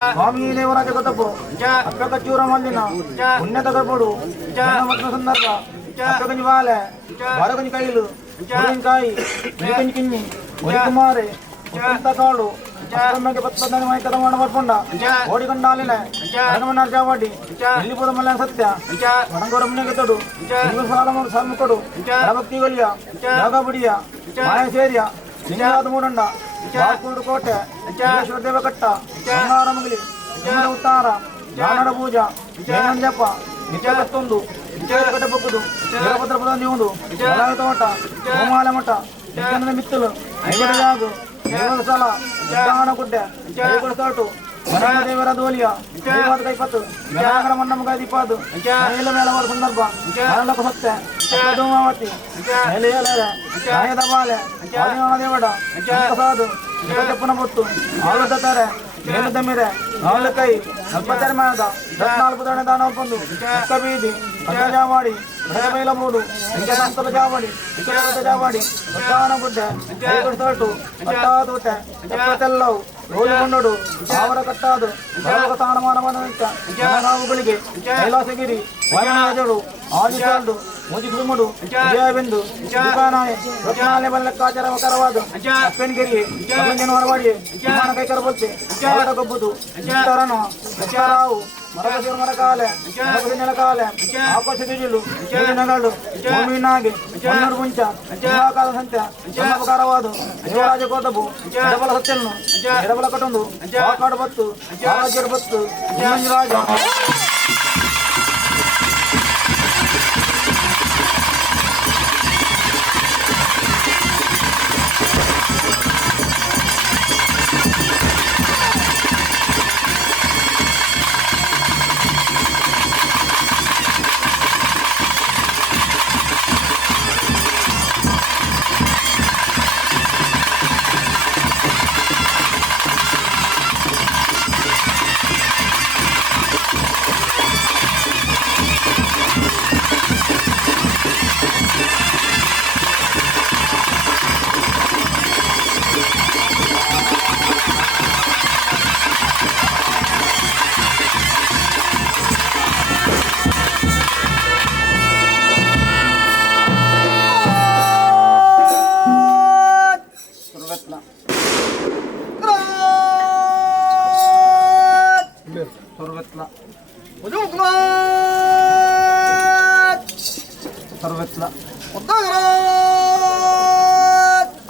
ಸ್ವಾಮಿ ದೇವರಾಜ ಗೊತ್ತಪ್ಪು ಅಕ್ಕ ಚೂರ ಮಲ್ಲಿನ ಪುಣ್ಯ ತಗರ್ಬೋಡು ಮಕ್ಕಳ ಸಂದರ್ಭ ಅಕ್ಕ ಗಂಜಿ ಬಾಲೆ ಬಾರ ಗಂಜಿ ಕೈಲು ಕಾಯಿ ಮೆಣಕಂಜಿ ಕಿನ್ನಿ ಒರಿ ಕುಮಾರೆ ಕಾಳು ಅಷ್ಟಮ್ಮಗೆ ಪತ್ಪದ್ನಾಗ ಮಾಹಿತಿ ಮಾಡ ಬರ್ಕೊಂಡ ಓಡಿಕೊಂಡಾಲಿನ ಹನುಮನಾರ ಜಾವಾಡಿ ಇಲ್ಲಿ ಪದ ಮಲ್ಲ ಸತ್ಯ ಮಣಂಗೋರ ಮುನಿಗೆ ತೊಡು ಸಾಲ ಮೂರು ಸಾಲ ಕೊಡು ಭಕ್ತಿ ಗೊಲ್ಯ ಜಾಗ ಬುಡಿಯ ಮಾಯ ಸೇರಿಯ ಲಿಂಗಾದ ಮೂಡಂಡ ಬಾಕೂರು ಕೋಟೆ ದೇವಕಟ್ಟ ಬಂಗಾರ ಮುಗಿಲಿ ಉತ್ತಾರ ಜಾನಡ ಪೂಜಾ ಜಯನಂಜಪ್ಪ ನಿತ್ಯದತ್ತೊಂದು ಕಟ್ಟೆ ಬೊಕ್ಕುದು ವೀರಭದ್ರ ಪದ ನೀವುದು ತೋಟ ಗೋಮಾಲ ಮಠ ವಿಜ್ಞಾನದ ಮಿತ್ತಲು ಐವರ ಜಾಗು ದೇವರ ಸ್ಥಳ ಉದ್ದಾನ ಗುಡ್ಡೆ ದೇವರ ಸಾಟು ದೇವರ ದೋಲಿಯ ದೇವಾದ ಕೈಪತ್ತು ಗಣಾಗರ ಮನ್ನಮಗ ದೀಪಾದು ಮೇಲ ಮೇಲವಾದ ಸಂದರ್ಭ ಮರಳಕ ಸತ್ಯ ಧೂಮಾವತಿ ಎಲೆ ಗಾಯದ ಬಾಲೆ ಆದಿನಾಳ ದೇವಡ ಪ್ರಸಾದು ಜಗತ್ತಪ್ಪನ ಬೊತ್ತು ಆಲದ ತಾರೆ ಮೇಲದ ಮಿರೆ ನಾಲ್ಕು ಕೈ ನಲ್ಪತ್ತರ ಮೇಳದ 14 ದಣ ದಾನ ಬಂದು ಅಕ್ಕ ಬೀದಿ ಜಾವಾಡಿ ಬೈಲ ಮೂಡು ಸಂತಲ ಜಾವಾಡಿ ಜಾವಾಡಿ ಉದ್ದಾನ ಗುಡ್ಡೆ ದೇವರ ಸಾಟು ಅಟ್ಟಾದೂಟೆ ಎಪ್ಪತ್ತೆಲ್ಲವು ರೋಲಿಗೊಂಡೋಡು ಅವರ ಕಟ್ಟಾದು ಸ್ಥಾನಮಾನಗಳಿಗೆ ಕೈಲಾಸಗಿರಿ ವಯನಾಜಡು ಆದಿಸಾಲ್ದು ಮುಜಿಗುಮಡು ವಿಜಯಬಿಂದು ದುಕಾನಾಯ ರತ್ನಾಲೆ ಬಲ್ಲಕ್ಕಾಚಾರ ಕರವಾದ ಅಪ್ಪೆನ್ಗಿರಿ ಹೊರವಾಡಿ ವಿಮಾನ ಕೈಕರ ಬೊತ್ತೆ ಗೊಬ್ಬುದು ತರನು ರಾವು ಮರಗಜೂರು ಮರಕಾಲೆ ನೆಲಕಾಲೆ ಆಕಾಶ ಬಿಜಿಲು ನಗಲು ಭೂಮಿನಾಗೆ ಹೊನ್ನೂರು ಮುಂಚ ಕಾಲ ಸಂತ್ಯ ಸಮಪಕಾರವಾದ ದೇವರಾಜ ಕೋತಬು ಎಡಬಲ ಸತ್ಯನ್ನು ಎಡಬಲ ಕಟೊಂದು ಕಾಡು ಬತ್ತು ಆರೋಗ್ಯರ ಬತ್ತು ರಾಜ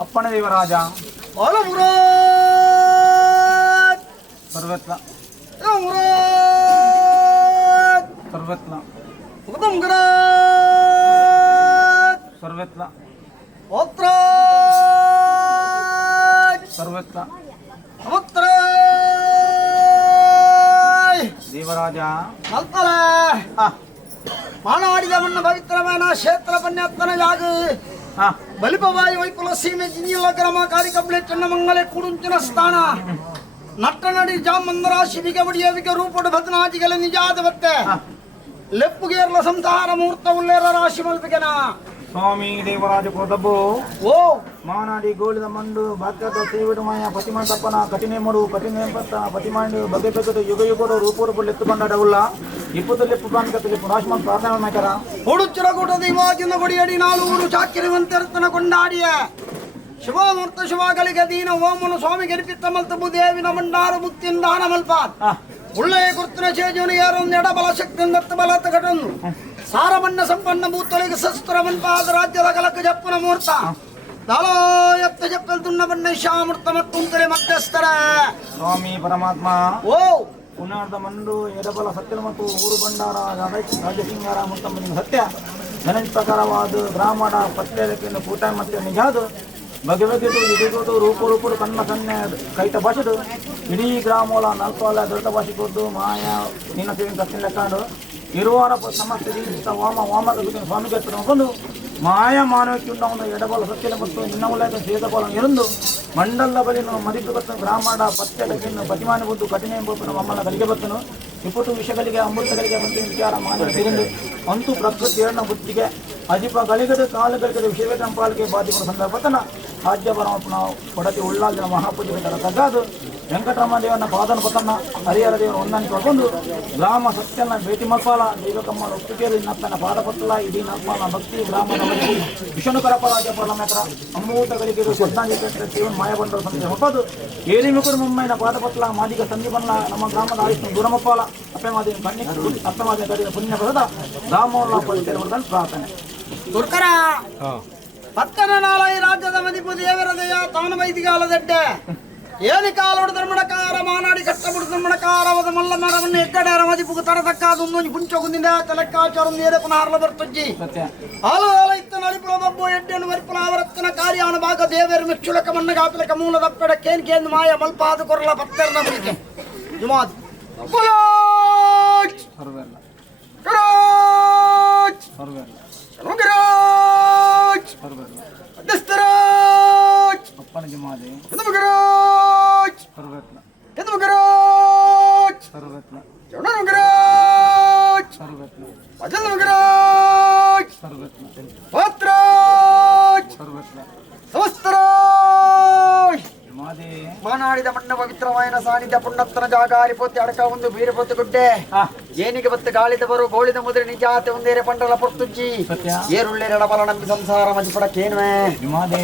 ಅಪ್ಪಣ ದೇವರಾಜ ಸರ್ವತ್ಲ ಸರ್ವತ್ಲ ಸರ್ವತ್ಲ ಸರ್ವತ್ಲ ದೇವರಾಜ ಮಾನಾಡಿದವನ್ನ ಪವಿತ್ರమైన ಕ್ಷೇತ್ರ ಪುಣ್ಯಾತ್ಮನ ಜಾಗ ಬಲಿಪವಾಯಿ ವೈಪುಲ ಸೀಮೆ ಜಿನಿಯಲ ಗ್ರಾಮ ಕಾರ್ಯಕ್ರಮ ಚೆನ್ನ ಮಂಗಲೆ ಕುಡುಂಚಿನ ಸ್ಥಾನ ನಟ್ಟನಡಿ ಜಾಮಂದರ ಶಿಬಿಗ ಬಡಿಯವಿಗ ರೂಪಡು ಭದ್ನಾಜಿಗಲ ನಿಜಾದವತ್ತೆ ಲೆಪ್ಪುಗೇರ್ಲ ಸಂಸಾರ ಮುಹೂರ್ತ ಉಲ್ಲೇರ ರಾಶಿ ಮಲ್ಪಿಗೆನ ಸ್ವಾಮಿ ದೇವರಾಜ ಕೋದಬ್ಬು ಓ ಮಾನಾಡಿ ಗೋಳಿದ ಮಂಡು ಭಾಗ್ಯದ ಸೇವಿಡು ಮಾಯ ಪತಿಮಾ ತಪ್ಪನ ಕಠಿಣೆ ಮಡು ಕಠಿಣೆ ಪತ್ತ ಪತಿಮಾಂಡು ಬಗೆ ಬಗೆದು ಯುಗ ಯುಗಡು ರೂಪೂರು ಲೆತ್ತುಕೊಂಡವುಲ್ಲ ಇಪ್ಪತ್ತು ಲೆಪ್ಪು ಪ್ರಾಣಿಕತೆ ಲೆಪ್ಪು ರಾಶ್ಮನ್ ಪ್ರಾರ್ಥನೆ ಮಾಡ್ತಾರ ಹುಡುಚಿರಗೂಟ ದೈವಾಜಿನ ಗುಡಿಯಡಿ ನಾಲ್ವರು ಚಾಕಿರಿವಂತರ್ತನ ಕೊಂಡಾಡಿಯ ಶಿವಮೂರ್ತ ಶಿವಾಗಲಿಗೆ ದೀನ ಓಮನು ಸ್ವಾಮಿ ಗೆರಿಪಿತ್ತ ಮಲ್ತಬು ದೇವಿನ ಮಂಡಾರ ಮುಕ್ತಿಯಿಂದ ಮಲ್ಪಾತ್ ಉಳ್ಳೆಯ ಗುರುತಿನ ಚೇಜುನ ಯಾರೊಂದು ಎಡಬಲ ಶಕ್ತಿಯಿಂದ ಬಲ ತಗಟನ್ನು ಸಾರಮನ್ನ ಸಂಪನ್ನ ಭೂತೊಳಗೆ ಸಸ್ತ್ರ ಮನ್ಪಾದ ರಾಜ್ಯದ ಕಲಕ ಜಪ್ಪನ ಮುಹೂರ್ತ ದಾಲೋಯತ್ತ ಜಪ್ಪಲ್ ತುಣ್ಣ ಬಣ್ಣ ಶಾಮೃತ ಮತ್ತುಂತರೆ ಮಧ್ಯಸ್ಥರ ಸ್ವಾಮಿ ಪರಮಾತ್ಮ ಓ ಪುನರ್ದ ಮಂಡು ಎಡಬಲ ಸತ್ಯ ಮತ್ತು ಊರು ಭಂಡಾರ ರಾಜಸಿಂಗಾರ ಮುತ್ತಂಬನಿಗೆ ಸತ್ಯ ಧನಂಜ್ ಪ್ರಕಾರವಾದ ಬ್ರಾಹ್ಮಣ ಪತ್ಯಕ್ಕೆ ಕೂಟ ಮತ್ತೆ ನಿಜಾದು ಬಗೆ ಬಗೆದು ಇಡಿಗೋದು ರೂಪರು ಕಣ್ಣ ಕನ್ನೆ ಕೈತ ಭಾಷೆದು ಇಡೀ ಗ್ರಾಮೋಲ ನಾಲ್ಕು ದೊಡ್ಡ ಭಾಷೆ ಕೊದ್ದು ಮಾಯ ನಿನ್ನ ಸೇವಿನ ಕತ್ತಿನ ಲೆಕ್ಕಾಡು ಇರುವಾರ ಸಮಸ್ಯೆ ವಾಮ ಸ್ವಾಮಿಗೆ ಬಂದು ಮಾಯ ಮಾನವಕ್ಕೆ ಉಂಡ ಎಡಬಲ ಸತ್ಯನ ಮತ್ತು ನಿನ್ನ ಉಲ್ಲೇಖ ಸೇದಬಲ ಇರಂದು ಮಂಡಲ ಬಲಿನ ಮದಿತು ಬತ್ತನು ಬ್ರಾಹ್ಮಣ ಪತ್ಯಲನ್ನು ಪತಿಮಾನ ಬುದ್ದು ಕಠಿಣ ಎಂಬುದನ್ನು ಮಮ್ಮನ ಗಲಿಗೆ ಬತ್ತನು ಇಪ್ಪತ್ತು ವಿಷಯಗಳಿಗೆ ಅಮೃತಗಳಿಗೆ ಬಂದು ವಿಚಾರ ಮಾನವ ಸೇರಿಂದು ಅಂತೂ ಪ್ರಕೃತಿ ಎರಡನ ಬುದ್ಧಿಗೆ ಅಜಿಪ ಗಳಿಗದ ಕಾಲಗಳಿಗೆ ವಿಷಯವೇತನ ಪಾಲಿಗೆ ಬಾಧಿಗಳ ಸಂದರ್ಭತನ ರಾಜ್ಯ ಪರಮಾತ್ಮ ಕೊಡತಿ ಉಳ್ಳಾಲ್ದಿನ ಮಹಾಪೂಜೆ ತಗದು ವೆಂಕಟರಾಮದೇವನ ಪಾದನ ಪತನ ಹರಿಹರ ದೇವರ ಹೊಂದಾಣಿಕೆ ಹೊಂದು ಗ್ರಾಮ ಸತ್ಯನ ಭೇಟಿ ಮಲ್ಪಾಲ ದೈವಕಮ್ಮನ ಒಪ್ಪಿಗೆಯಲ್ಲಿ ಇನ್ನಪ್ಪನ ಪಾದಪತ್ತಲ ಇಡೀ ನಲ್ಪಾಲ ಭಕ್ತಿ ಗ್ರಾಮದ ವಿಷ್ಣು ಕರಪರಾಜ ಪರಮೇತ್ರ ಅಮ್ಮೂತಗಳಿಗೆ ಶ್ರದ್ಧಾಂಜಲಿ ಜೀವನ ಮಾಯಬಂಡರು ಸಂತೆ ಹೊಪ್ಪದು ಏರಿಮಿಕರು ಮುಮ್ಮೈನ ಪಾದಪತ್ತಲ ಮಾದಿಗ ಸಂದೀಪನ್ನ ನಮ್ಮ ಗ್ರಾಮದ ಆಯುಷ್ಣ ದೂರಮಪ್ಪಾಲ ಅಪ್ಪಮಾದಿನ ಕಣ್ಣಿ ಅಪ್ಪಮಾದಿನ ಕಡಿದ ಪುಣ್ಯ ಪದದ ಗ್ರಾಮವನ್ನ ಪರಿಚಯ ಪ್ರಾರ್ಥನೆ ದುರ್ಕರ ಪಕ್ಕನ ನಾಳ ಈ ರಾಜ್ಯದ ಮದಿಪು ದೇವರದೆಯ ತಾನು ವೈದಿಗಾಲದಡ್ಡೆ ಏನಿ ಕಾಲೋಡು ಧರ್ಮಣಕಾರ ಮಾನಾಡಿ ಕಟ್ಟಬಿಡು ಧರ್ಮಣಕಾರವಾದ ಮಲ್ಲ ಮರವನ್ನು ಎಕ್ಕಡರ ಮದಿಪುಗು ತಡತಕ್ಕಾದ ಒಂದೊಂದು ಪುಂಚೊಗುಂದಿನ ತಲೆಕ್ಕಾಚಾರ ನೇರೆ ಪುನಃ ಹರಲ ಬರ್ತಜ್ಜಿ ಹಾಲು ಹಾಲ ಇತ್ತ ನಳಿಪುಳ ಬಬ್ಬು ಎಡ್ಡೆಯನ್ನು ವರಿಪುಲ ಆವರತ್ತನ ಕಾರ್ಯಾನ ಭಾಗ ದೇವರು ಮೆಚ್ಚುಲಕ ಮಣ್ಣ ಗಾಪಿಲಕ ಮೂಲ ದಪ್ಪೆಡ ಕೇನ್ ಕೇಂದ್ ಮಾಯ ಮಲ್ಪಾದು ಕೊರಲ ಪತ್ತೆರನ ಮುಳಿಕೆ ಜುಮಾದ್ ಕರೋಚ್ ಕರೋಚ್ ಕರೋಚ್ ದಸ್ತರಾಜ್ ಅಪ್ಪನ ಜಮಾದೆ ಕದಮಗರಾಜ್ ಸರ್ವತ್ನ ಕದಮಗರಾಜ್ ಸರ್ವತ್ನ ಜವನಗರಾಜ್ ಸರ್ವತ್ನ ಅಜಲಮಗರಾಜ್ ಸರ್ವತ್ನ ಪಾತ್ರಾಜ್ ಸರ್ವತ್ನ ಸಮಸ್ತರಾಜ್ ಜಮಾದೆ ಮಾನಾಡಿದ ಮಣ್ಣ ಪವಿತ್ರವಾಯನ ಸಾನಿಧ್ಯ ಪುಣ್ಣತ್ತನ ಜಾಗಾರಿ ಪೊತ್ತಿ ಅಡಕ ಒಂದು ಬೀರೆ ಪೊತ್ತಿ ಗುಡ್ಡೆ ಏನಿಗೆ ಬತ್ತು ಗಾಳಿದವರು ಗೋಳಿದ ಮುದ್ರೆ ನಿಜಾತೆ ಒಂದೇರೆ ಪಂಡಲ ಪೊರ್ತುಜ್ಜಿ ಏರುಳ್ಳೆರಡ ಬಲ ನಂಬಿ ಸಂಸಾರ ಮಜಿಪಡಕ್ಕೇನುವೆ ಜಮಾದೆ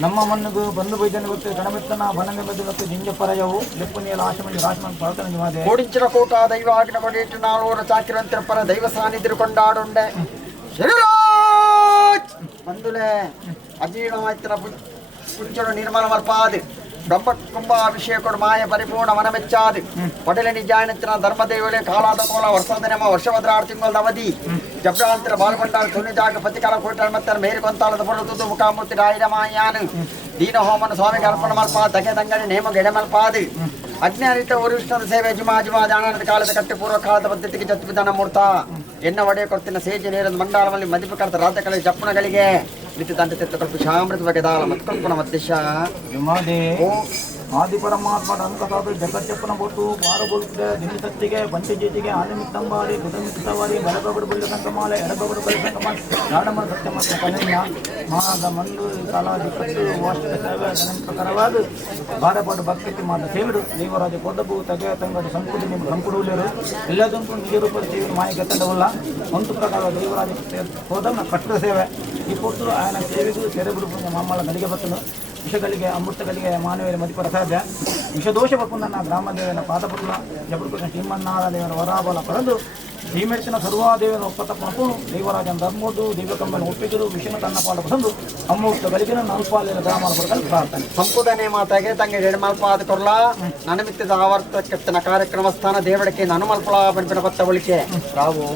ನಮ್ಮ ಮಣ್ಣಿಗೂ ಬಂದು ಬೈದನ್ನು ಗೊತ್ತು ಗಣಮಿತ್ತನ ಬನಂಗ ಬದ್ದು ಗೊತ್ತು ಜಿಂಜಪರಯವು ಲೆಪ್ಪನಿಯಲ್ಲ ಆಶಮನಿ ರಾಶಮನ್ ಪ್ರಾರ್ಥನೆ ಜಮಾದೆ ಕೋಡಿಂಚಿನ ಕೋಟ ದೈವ ಆಗಿನ ಕೊಡಿಟ್ಟು ನಾಲ್ವರು ಚಾಕಿರಂತರ ಪರ ದೈವ ಸಾನ್ನಿಧ್ಯರು ಕೊಂಡಾಡುಂಡೆ ಬಂದುಲೆ ಅಜೀರ್ಣವಾಯ್ತನ ಪುಂಚರು ನಿರ್ಮಲ ಮರ್ಪಾದು ಬ್ರಹ್ಮ ಕುಂಭ ಅಭಿಷೇಕಡು ಮಾಯ ಪರಿಪೂರ್ಣ ಮನ ಮೆಚ್ಚಾದು ಪಟೇಲ ನಿಜಾಯನತ್ತಿನ ಧರ್ಮದೇವಳೆ ಕಾಲಾದ ಕೋಲ ವರ್ಷದ ನೆಮ ವರ್ಷಭದ್ರಾರು ತಿಂಗಳದ ಅವಧಿ ಜಬ್ರಾಂತರ ಬಾಲ್ಕೊಂಡಾಳ ತುಣಿಜಾಗ ಪತಿಕಾಲ ಕೋಟ ಮತ್ತರ ಮೇರಿ ಕೊಂತಾಳದ ಪೊರದು ಮುಖಾಮೂರ್ತಿ ರಾಯರ ಮಾಯಾನು ದೀನ ಹೋಮನ ಸ್ವಾಮಿಗೆ ಅರ್ಪಣ ಮಲ್ಪ ತಗೆ ತಂಗಡಿ ನೇಮ ಗೆಡೆ ಮಲ್ಪಾದು ಅಜ್ಞಾನಿತ ವರಿಷ್ಠದ ಸೇವೆ ಜುಮಾ ಜಾಣದ ಕಾಲದ ಕಟ್ಟೆ ಪೂರ್ವ ಕಾಲದ ಪದ್ಧತಿಗೆ ಜತ್ ವಿಧಾನ ಮೂರ್ತ ಎನ್ನ ಒಡೆಯ ಕೊಡ್ತಿನ ಸೇಜೆ ನೇರದ ಮಂಡಾಳದಲ್ಲಿ ಮದಿಪು ಕರೆದ ರಾಜ್ಯಗಳ ಜಪ್ಪಣಗಳಿಗೆ ನಿತ್ಯ ದಂಡ ತೆತ್ತುಕೊಳ್ಪು ಶಾಮೃತ ಬಗೆದಾಳ ಮತ್ಕೊಳ್ಪುಣ ಮಧ್ಯಶ ಜಮಾದೆ ಆದಿ ಪರಮಾತ್ಮನ ಅಂಕಸಾದು ಜಗಚ್ಚಪ್ಪನ ಬೊಟ್ಟು ಬಾರಬೋಲ್ಕಿದೆ ದಿನಿ ಸತ್ತಿಗೆ ಪಂಚಜೀತಿಗೆ ಆನೆಮಿತ್ತಂಬಾರಿ ಗುದಮಿತ್ತವಾರಿ ಬಲಬಗಡು ಬಳ್ಳಿ ಸಂಕಮಾಲೆ ಎಡಬಗಡು ಬಳ್ಳಿ ಸಂಕಮಾಲೆ ನಾಡಮರ ಸತ್ಯಮತ್ತ ಕಲೆಯ ಮಾದ ಮಂಡು ಕಾಲಾದಿ ಕಟ್ಟು ವಾರ್ಷಿಕ ಸೇವೆ ಗಣನ ಪ್ರಕಾರವಾದ ಬಾರಪಾಡು ಭಕ್ತಿ ಮಾದ ಸೇವಿಡು ದೈವರಾಜ ಕೊಡಬು ತಗೆ ತಂಗಡು ಸಂಕುಡಿ ನಿಮ್ಮ ಸಂಕುಡುಲೇರು ಎಲ್ಲದಕ್ಕೂ ನಿಜ ರೂಪದ ಸೇವೆ ಮಾಯಿಗೆ ತಂಡವಲ್ಲ ಒಂದು ಪ್ರಕಾರ ದೈವರಾಜ ಹೋದನ್ನ ಕಟ್ಟಡ ಸೇವೆ ಈ ಕೊಟ್ಟು ఆయన ಸೇವೆಗೂ ತೆರೆಬಿಡು ಮಾಮಲ ಗಡಿಗೆ ಬರ್ತನು ವಿಷಗಳಿಗೆ ಅಮೃತಗಳಿಗೆ ಮಾನವೀಯ ಮದಿಪರ ಸಾಧ್ಯ ವಿಷದೋಷ ಬಪ್ಪುಂದನ್ನ ಗ್ರಾಮದೇವನ ಪಾದಪುಟ್ಲ ಜಬುಡುಕೃಷ್ಣ ಶ್ರೀಮನ್ನಾರಾಯಣ ವರಾಬಲ ಪಡೆದು ಶ್ರೀಮೆಚ್ಚಿನ ಸರ್ವಾದೇವನ ಒಪ್ಪತಪ್ಪು ದೈವರಾಜನ ಧರ್ಮೋದು ದೈವಕಂಬನ ಒಪ್ಪಿದರು ವಿಷಯ ತನ್ನ ಪಾದ ಪಡೆದು ಅಮೃತಗಳಿಗೆ ನಾಲ್ಪಾಲಿನ ಗ್ರಾಮಾಲ ಪಡೆದು ಪ್ರಾರ್ಥನೆ ಸಂಪುಟನೆ ಮಾತಾಗೆ ತಂಗೆ ಎಡಮಲ್ಪಾದ ಕೊರ್ಲ ನನಮಿತ್ತದ ಆವರ್ತಕತ್ತನ ಕಾರ್ಯಕ್ರಮ ಸ್ಥಾನ ದೇವಡಕ್ಕೆ ನಾನು ಮಲ್ಪಳ ಪಂಚನ ಪತ್ತ ಒಳಿಕೆ ರಾವು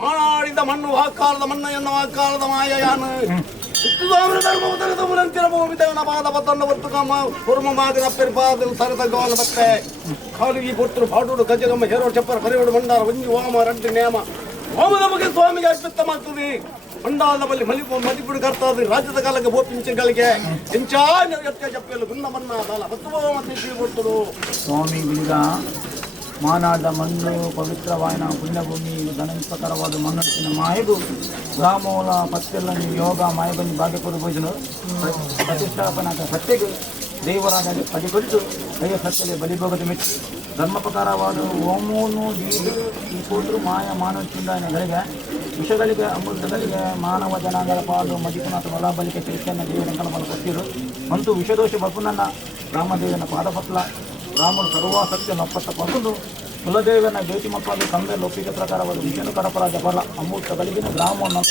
ಮಾನಾಡಿದ ಮಣ್ಣು ವಾಕಾಲದ ಮಣ್ಣ ಎನ್ನ ವಾಕಾಲದ ಮಾಯಯಾನು ಪಾದ ಪತ್ತನ್ನು ಹೊತ್ತು ಕಮ್ಮ ಕುರ್ಮ ಮಾದಿನ ಅಪ್ಪೆರಿಪಾದ ಸರತ ಗೋಲ ಮತ್ತೆ ಕಾಲಿಗೆ ಕೊಟ್ಟರು ಪಾಟುಡು ಗಜಗಮ್ಮ ಹೇರೋ ಚಪ್ಪರ ಪರಿವಡು ಮಂಡಾರ ಒಂಜಿ ಹೋಮ ರಂಟಿ ನೇಮ ಹೋಮದ ಬಗ್ಗೆ ಸ್ವಾಮಿಗೆ ಅರ್ಪಿತಮಾಗ್ತದೆ ಮಂಡಾಲದ ಬಲ್ಲಿ ಮದಿಪುಡು ಕರ್ತಾದ ರಾಜ್ಯದ ಕಾಲಕ್ಕೆ ಬೋಪಿಂಚಗಳಿಗೆ ಎಂಚಾನ ಚಪ್ಪೆಲು ಗುನ್ನ ಮನ್ನ ಸಾಲ ಹತ್ತು ಮತ್ತೆ ಕೊಟ್ಟರು ಸ್ವಾಮಿಗಳಿಗ ಮಾನಾಡ ಮಣ್ಣು ಪವಿತ್ರವಾಯನ ಪುಣ್ಯಭೂಮಿ ಧನಿಪಕರವಾದ ಮಣ್ಣು ಮಾಯಗು ಗ್ರಾಮೋಲ ಪತ್ತೆಲ್ಲ ಯೋಗ ಮಾಯಬಂದಿ ಭಾಗ್ಯಪದ ಭೋಜನ ಪ್ರತಿಷ್ಠಾಪನಾ ಸತ್ಯಗೆ ದೇವರಾದ ಅಡಿಗೊಳಿತು ಕೈಯ ಸತ್ಯಗೆ ಬಲಿಭೋಗದ ಮೆಚ್ಚಿ ಧರ್ಮ ಪ್ರಕಾರವಾದ ಓಮೋನು ದೀದು ಈ ಕೂಟರು ಮಾಯ ಮಾನವ ಚಿಂದಾನೆಗಳಿಗೆ ವಿಷಗಳಿಗೆ ಅಮೃತಗಳಿಗೆ ಮಾನವ ಜನಾಂಗದ ಪಾಲು ಮದಿಪುನಾಥ ಬಲಾಬಲಿಕೆ ಚೈತನ್ಯ ದೇವರ ಕಲಮಲ ಕೊಟ್ಟಿರು ಅಂತೂ ವಿಷದೋಷ ಬಪ್ಪುನನ್ನ ರಾಮದೇವನ ಪಾದಪತ್ಲ ರಾಮನು ಸರ್ವ ಸತ್ಯ ನಪ್ಪತ್ತ ಪಂದು ಕುಲದೇವನ ಭೇಟಿ ಮಕ್ಕಳು ತಂದೆ ಒಪ್ಪಿಗೆ ಪ್ರಕಾರವಾದ ವಿಷ್ಣು ಕರಪರಾಜ ಬಲ ಅಮೃತಗಳಿಗೆ ಗ್ರಾಮವನ್ನು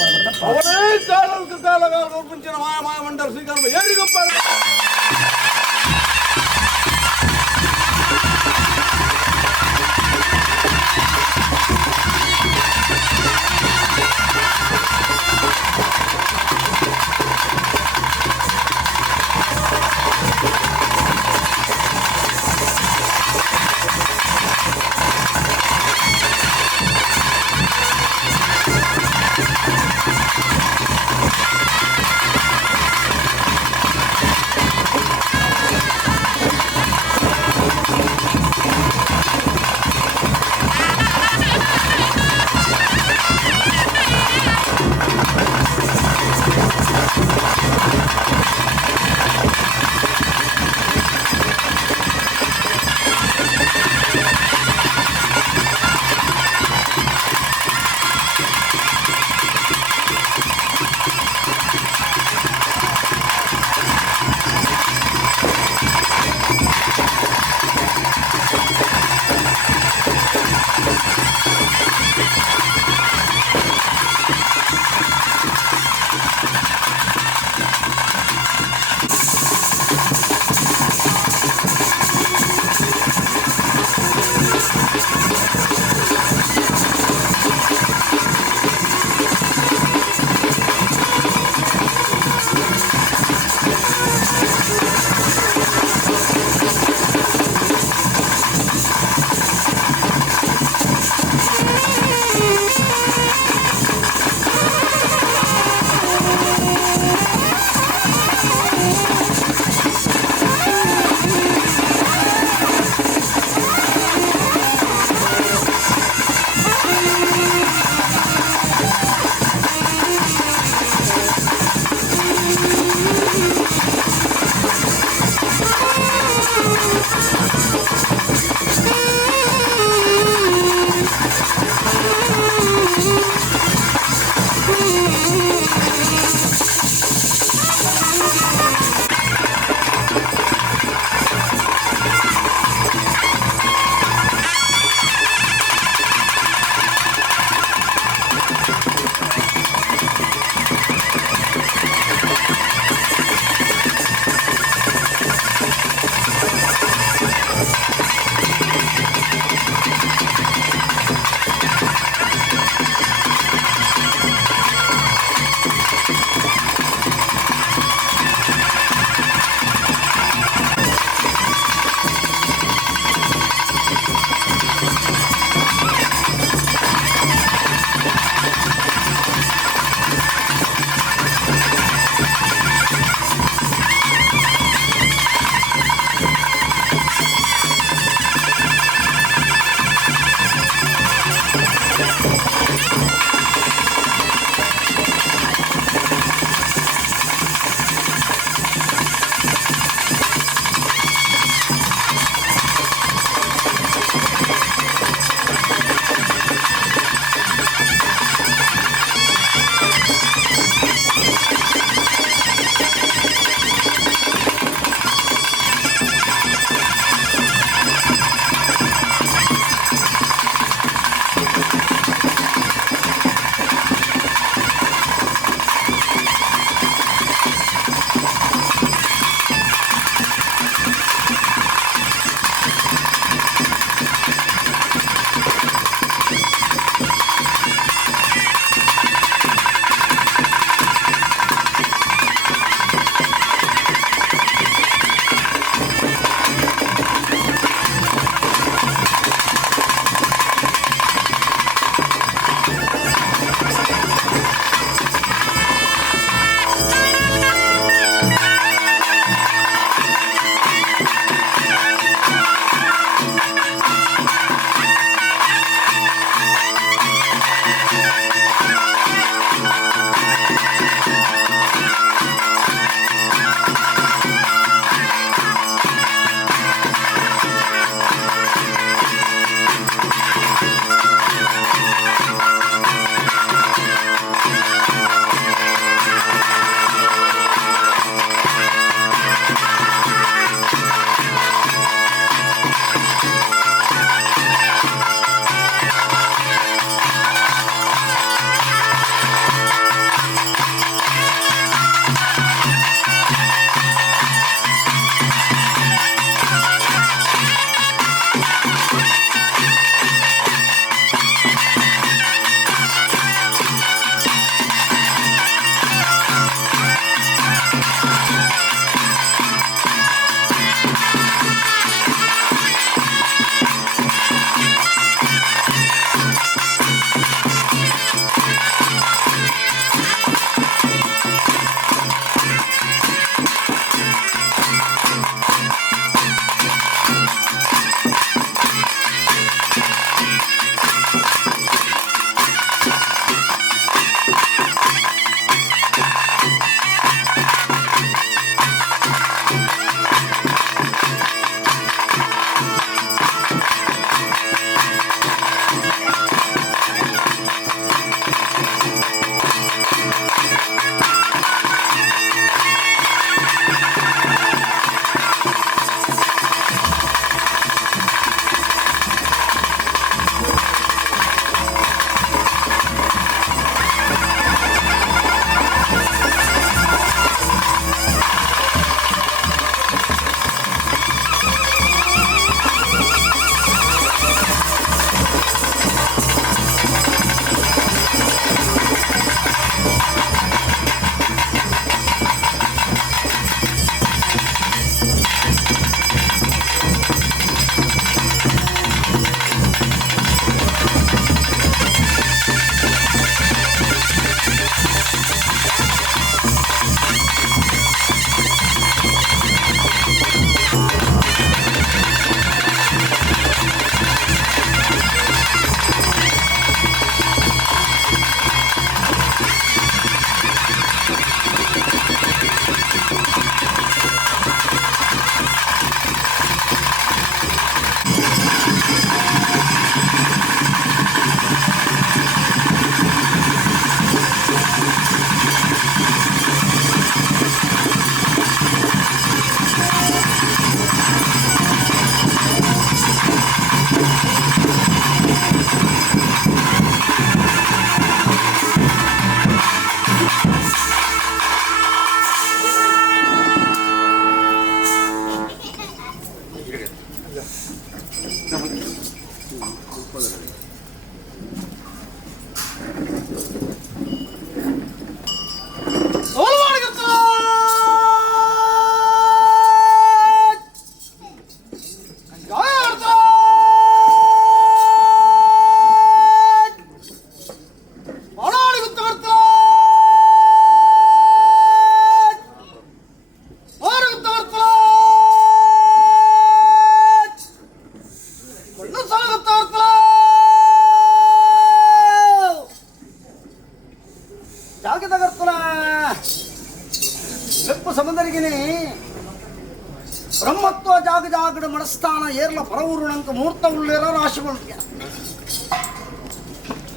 ಬ್ರಹ್ಮತ್ವ ಜಾಗ ಜಾಗದ ಮನಸ್ಥಾನ ಏರ್ಲ ಪರವೂರುಣಂಕ ಮುಹೂರ್ತ ಉಳ್ಳೇರ ರಾಶಿಗೊಳ್ಳಿಯ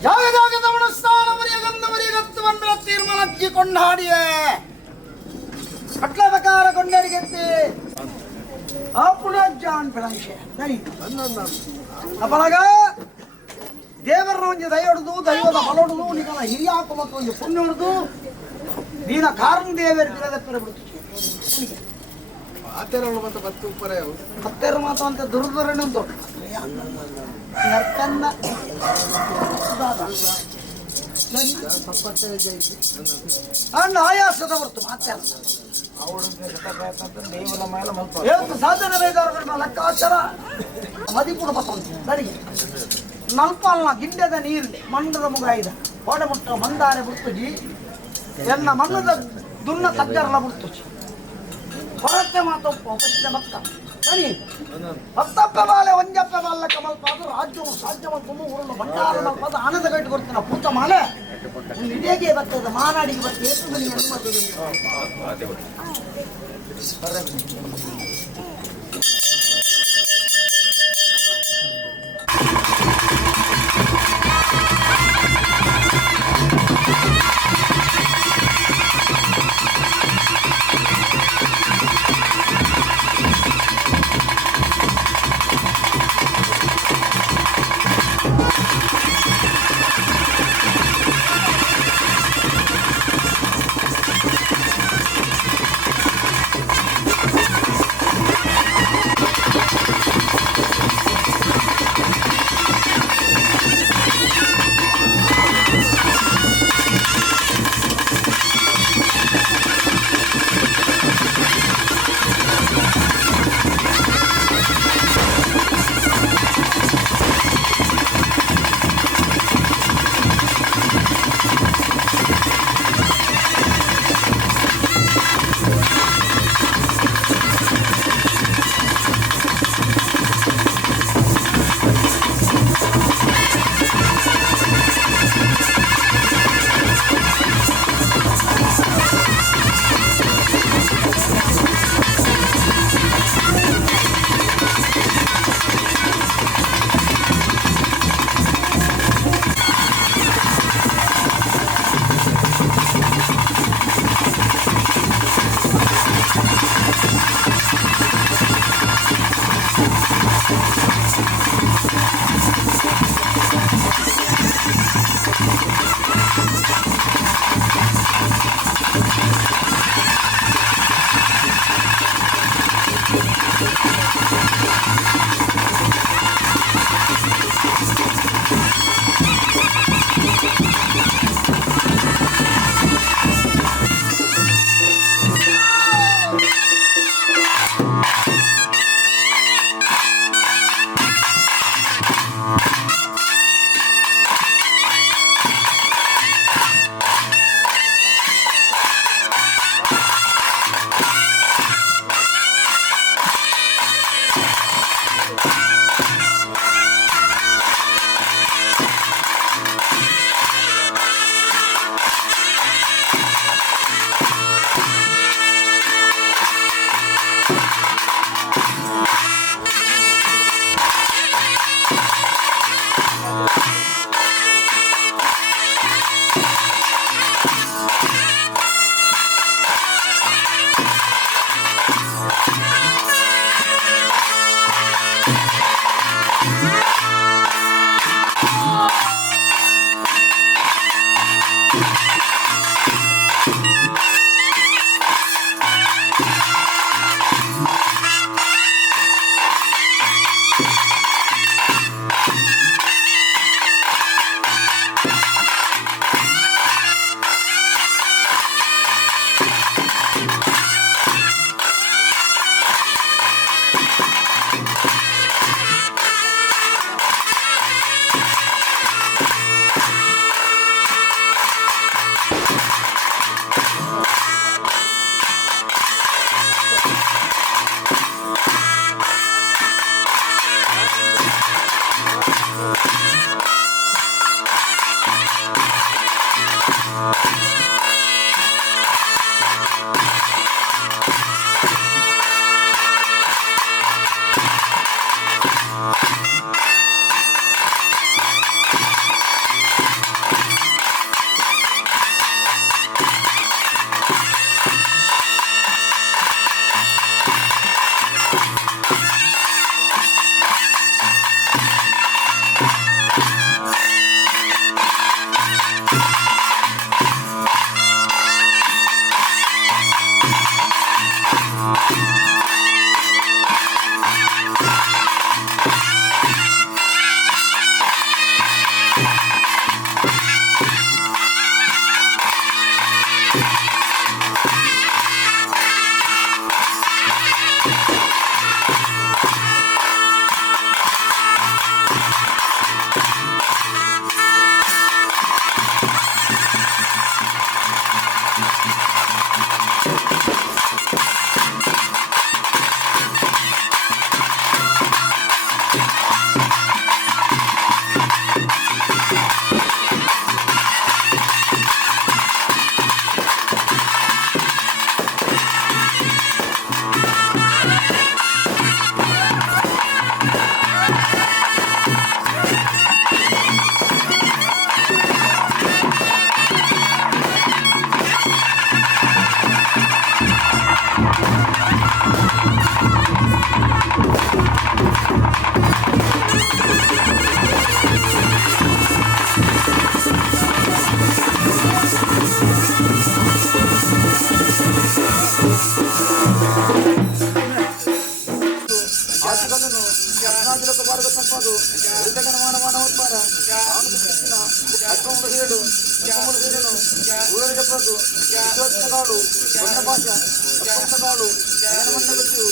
ಜಾಗ ಜಾಗದ ಮನಸ್ಥಾನ ಮರಿಯಗತ್ತು ಬಂದ ತೀರ್ಮಾನಕ್ಕೆ ಕೊಂಡಾಡಿಯೇ ಕಟ್ಲ ಪ್ರಕಾರ ಕೊಂಡಾಡಿಗೆತ್ತಿ ಆ ಪುನಃಜಾನ್ ಬೆಳಂಶೆ ಅಪರಾಗ ದೇವರನ್ನ ಒಂದು ದಯ ಹೊಡೆದು ದೈವದ ಬಲ ಹೊಡೆದು ನಿಗನ ಹಿರಿಯಾಕು ಮತ್ತು ಒಂದು ಪುಣ್ಯ ಹೊಡೆದು ನೀನ ಕಾರಣ ದೇವರ ಬಿಡದ ಬಿಡ್ತು ಹತ್ತೆರ ಮಾತು ಅಂತ ದುರ್ದರಣ ನರ್ಕನ್ನ ಆಯಾಸದ ಹೊರತು ಮಾತಾಡ ಸಾಧನೆ ಬೇದಾರ ಲೆಕ್ಕಾಚಾರ ಮದಿಪುರ ಬರಿಗೆ ನಲ್ಪಾಲ್ನ ಗಿಂಡದ ನೀರು ಮಂಡದ ಮುಗಾಯಿದ ಕೋಡೆ ಮುಟ್ಟ ಮಂದಾರೆ ಬುರ್ತುಜಿ ಎನ್ನ ಮಣ್ಣದ ದುನ್ನ ತಗ್ಗರಲ ಬುರ್ತುಜಿ ಹೊರತ್ತೆ ಮಾತೊಪ್ಪ ಪ್ರಶ್ನೆ ಭಕ್ತ ಸರಿ ಹತ್ತಪ್ಪ ಮಾಲೆ ಒಂಜಪ್ಪ ಮಾಲ ಕಮಲ್ಪಾದ ರಾಜ್ಯವು ಸಾಧ್ಯ ಮತ್ತು ಊರನ್ನು ಭಂಡಾರ ಮಲ್ಪಾದ ಆನಂದ ಗಟ್ಟು ಕೊಡ್ತಾನ ಪೂತ ಮಾಲೆ ಇದೇಗೆ ಬರ್ತದೆ ಮಾನಾಡಿಗೆ ಬರ್ತದೆ ಎಷ್ಟು ಮನೆ వర్షను రత్నాదులకు భారత తప్పదు ఉరితగన మానవాడ రామకృష్ణ అశ్వములు వీడు అశ్వములు వీడును ఊరు చెప్పదు విశ్వోత్తగాడు ఉన్న భాష అప్పంతగాడు జనమండవచ్చు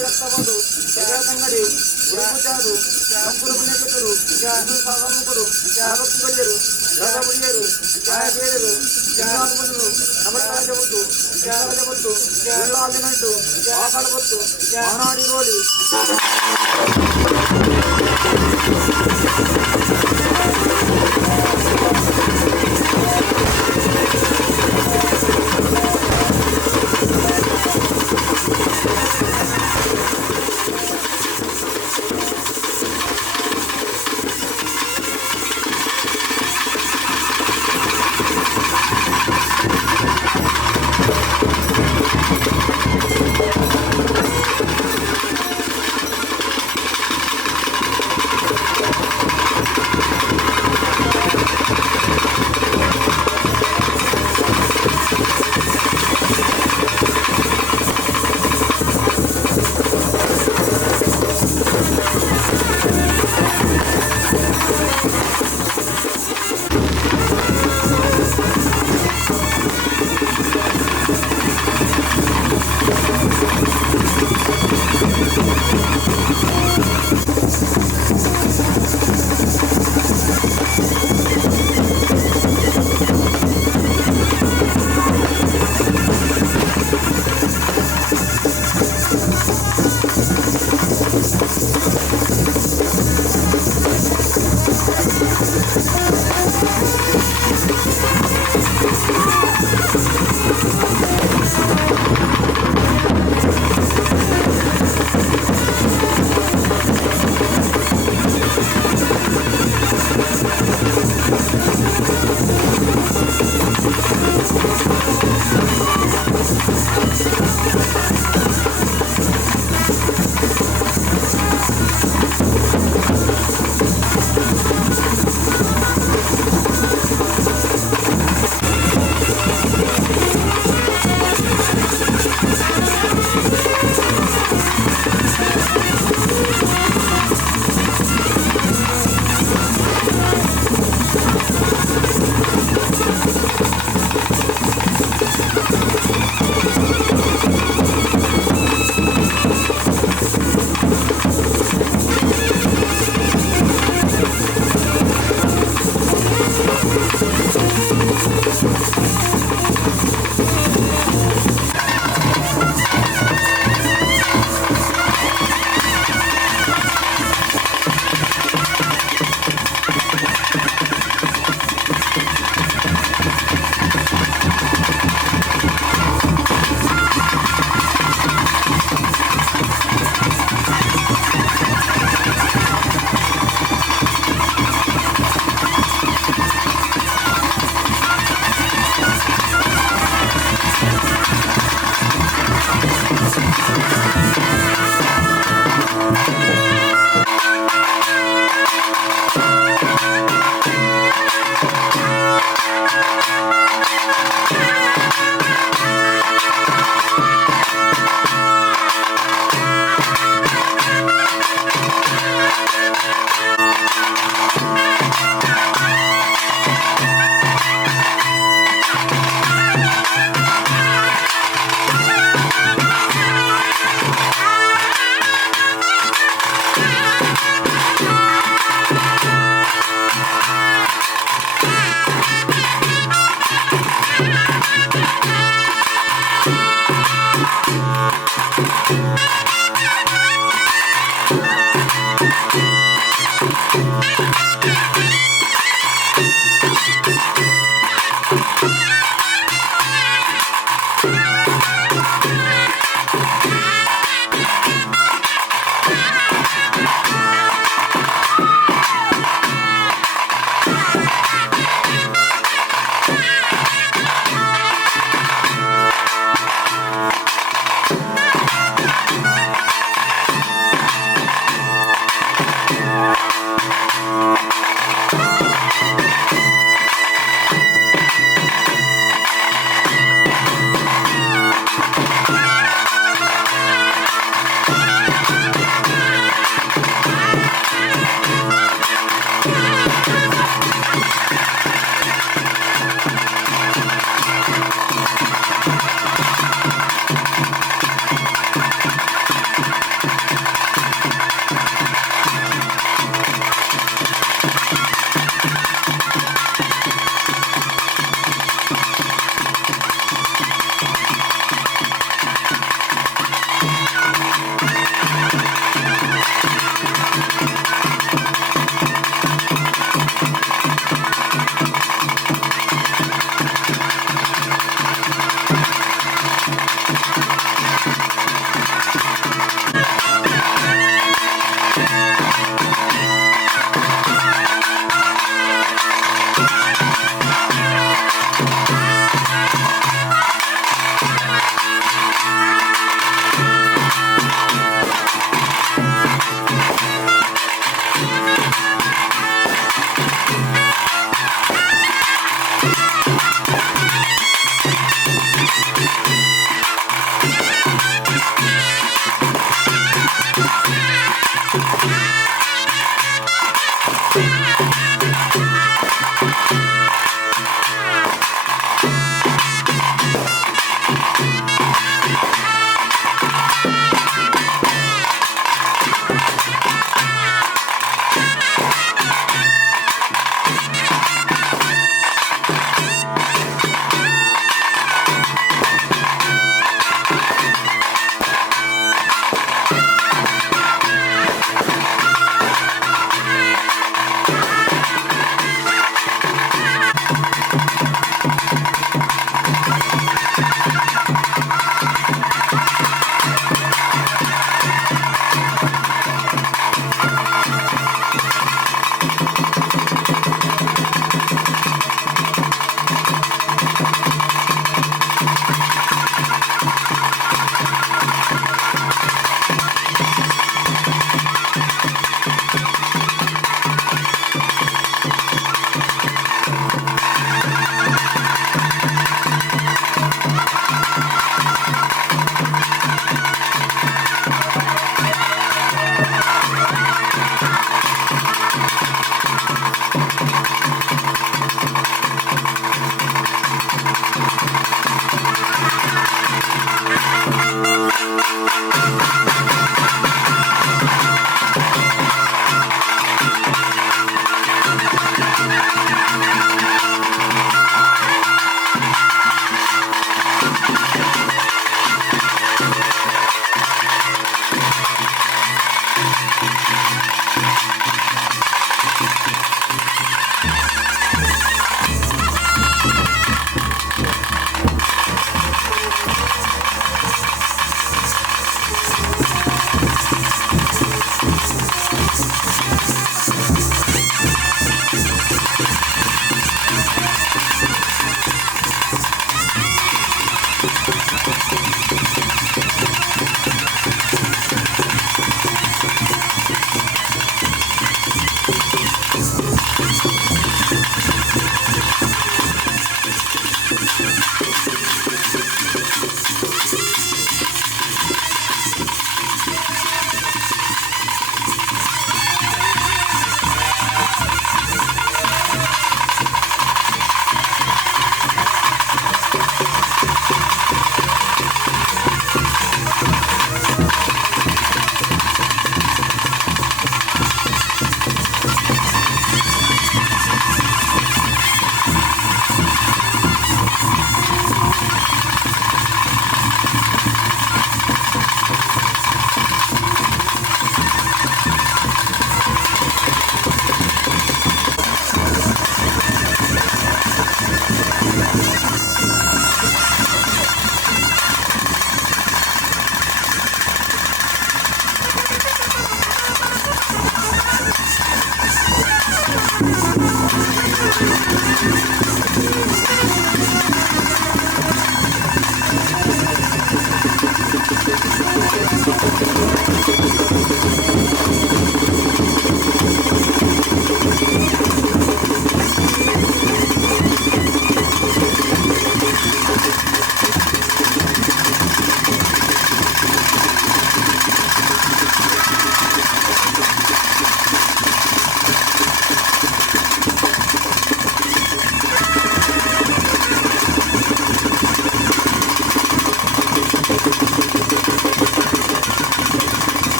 రక్తవడు ప్రజాతంగడి ఉరుపుచాడు సంపురు నేకుడు సాధముకుడు ఆరోగ్య వెళ్ళరు రాజబుడియరు ఛాయచేయరు జనాత్మను నమస్కారవద్దు విచారవద్దు వెళ్ళాలినట్టు ఆకలవద్దు మానాడిగోలి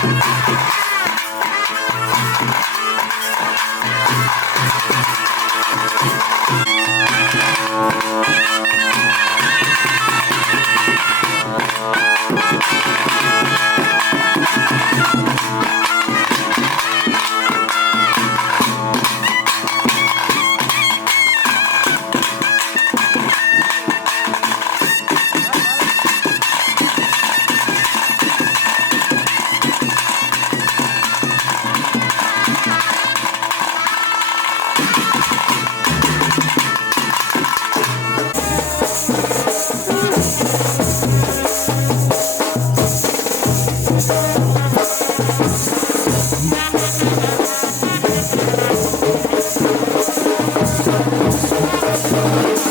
Thank you.